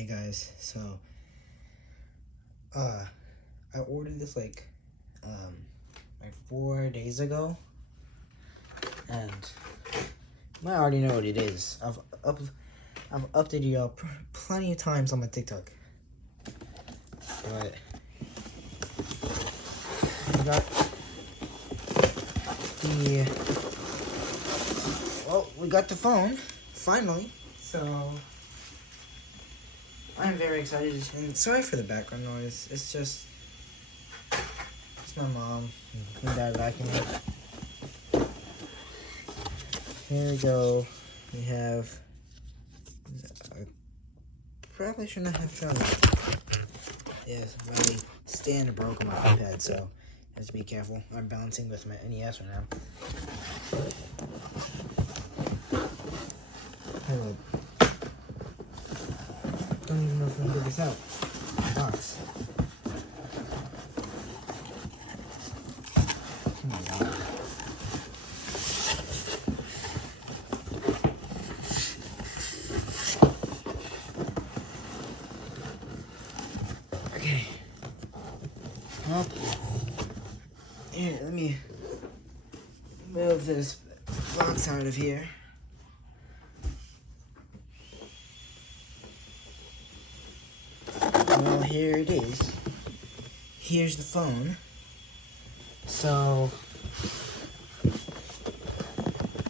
Hey guys, so I ordered this like 4 days ago, and I already know what it is. I've updated y'all plenty of times on my TikTok, but we got the phone finally, so I'm very excited. And sorry for the background noise. It's just my mom and dad vacuuming. Here we go. We have. I probably should not have shown it. Yes, my stand broke on my iPad, so I have to be careful. I'm balancing with my NES right now. Hello. Don't even know if I can get this out. Box. Oh my god. Okay. Well, here, let me move this box out of here. Well, here it is. Here's the phone. So,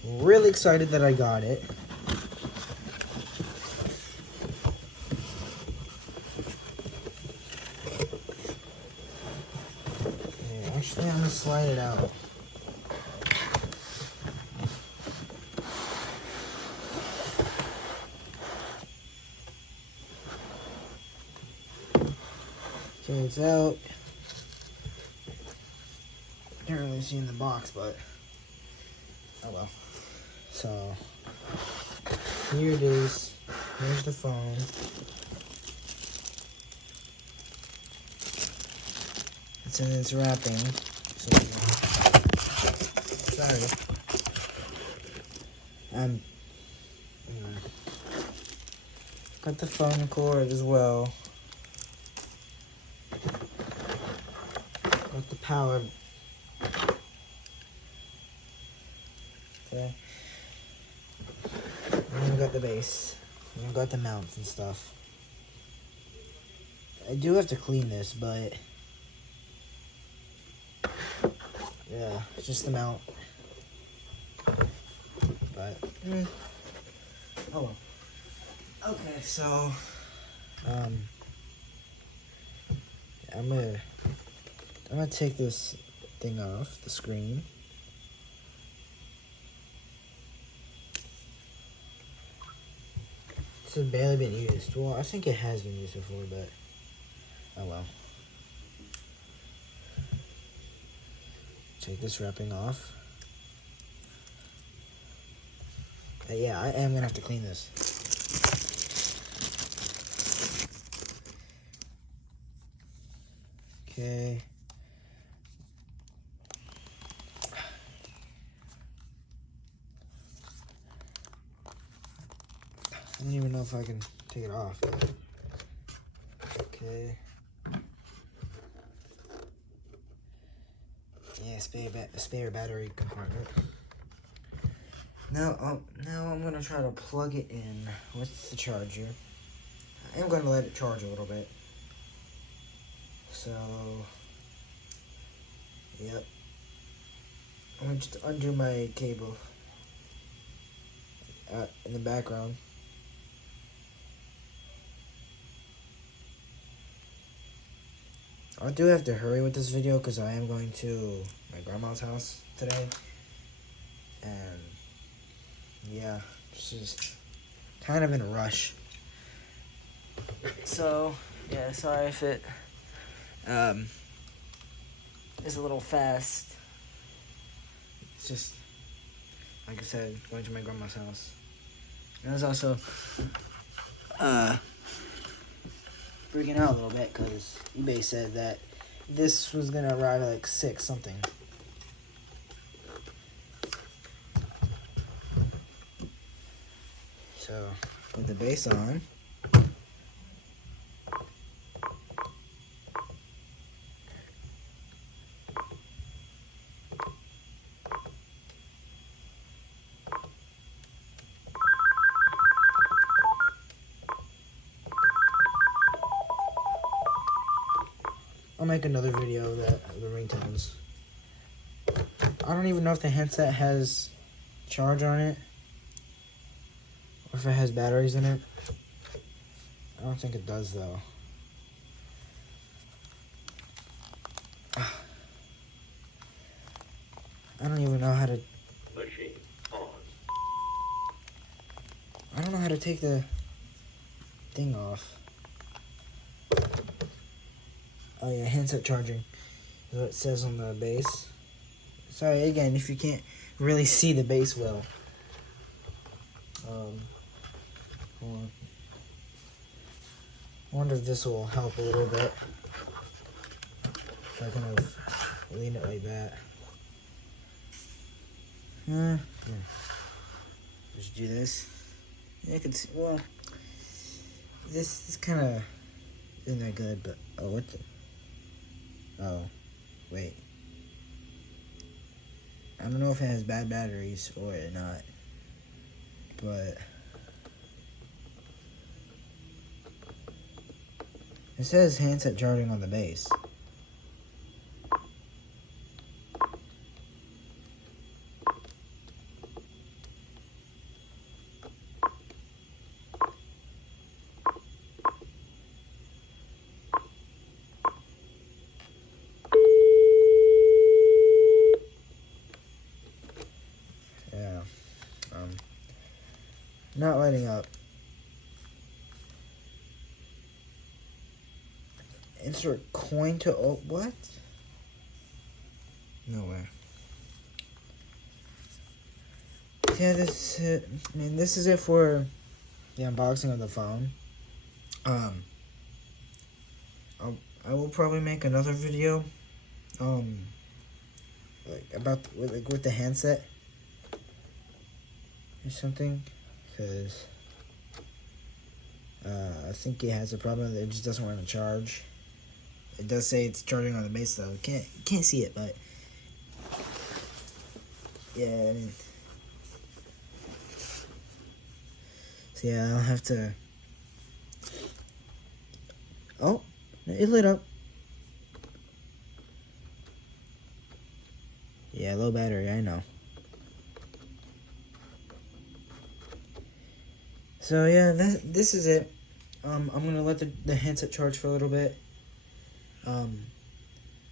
really excited that I got it. Yeah, actually, I'm gonna slide it out. Okay, it's out. Can't really see in the box, but oh well. So here it is. Here's the phone. It's in its wrapping. So, sorry. Got the phone cord as well. Got the power. Okay. And then we got the base. And we got the mounts and stuff. I do have to clean this, but yeah, it's just the mount. But oh well. Okay, so I'm gonna take this thing off the screen. This has barely been used. Well, I think it has been used before, but oh well. Take this wrapping off. Yeah, I am gonna have to clean this. Okay. I don't even know if I can take it off. Okay. Yeah, spare battery compartment. Now I'm gonna try to plug it in with the charger. I am gonna let it charge a little bit. So, yep. I'm gonna just undo my cable in the background. I do have to hurry with this video because I am going to my grandma's house today. And yeah, it's just kind of in a rush. So, yeah, sorry if it is a little fast. It's just, like I said, going to my grandma's house. And I was also freaking out a little bit because eBay said that this was gonna arrive at like 6 something. So put the base on. I'll make another video of the ringtones. I don't even know if the handset has charge on it, or if it has batteries in it. I don't think it does though. I don't even know how to. Machine on. I don't know how to take the thing off. Oh yeah, handset charging is what it says on the base. Sorry again if you can't really see the base well. Hold on. I wonder if this will help a little bit. If I kind of lean it like that. Just do this. Yeah, I can see. Well, this kind of isn't that good, but oh, what the? Oh, wait. I don't know if it has bad batteries or not, but it says handset charging on the base. Yeah, not lighting up. Insert coin to what? No way. Yeah, this is it. I mean, this is it for the unboxing of the phone. I will probably make another video, like about with the handset or something, because I think it has a problem that it just doesn't want to charge. It does say it's charging on the base though. You can't see it, but yeah, I mean, so yeah, I'll have to. Oh, it lit up. Yeah, low battery, I know. So yeah, this is it. I'm gonna let the handset charge for a little bit. I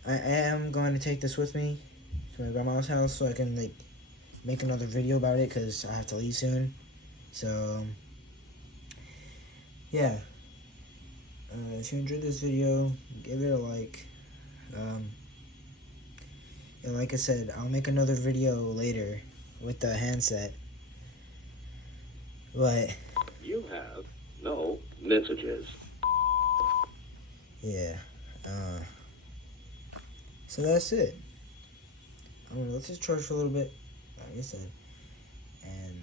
am going to take this with me to my grandma's house so I can like make another video about it because I have to leave soon. So yeah, if you enjoyed this video, give it a like. And like I said, I'll make another video later with the handset. But You have no messages. yeah, so that's it. I'm gonna let this charge for a little bit, like I said, and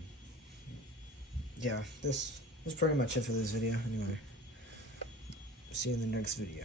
yeah, this is pretty much it for this video. Anyway, see you in the next video.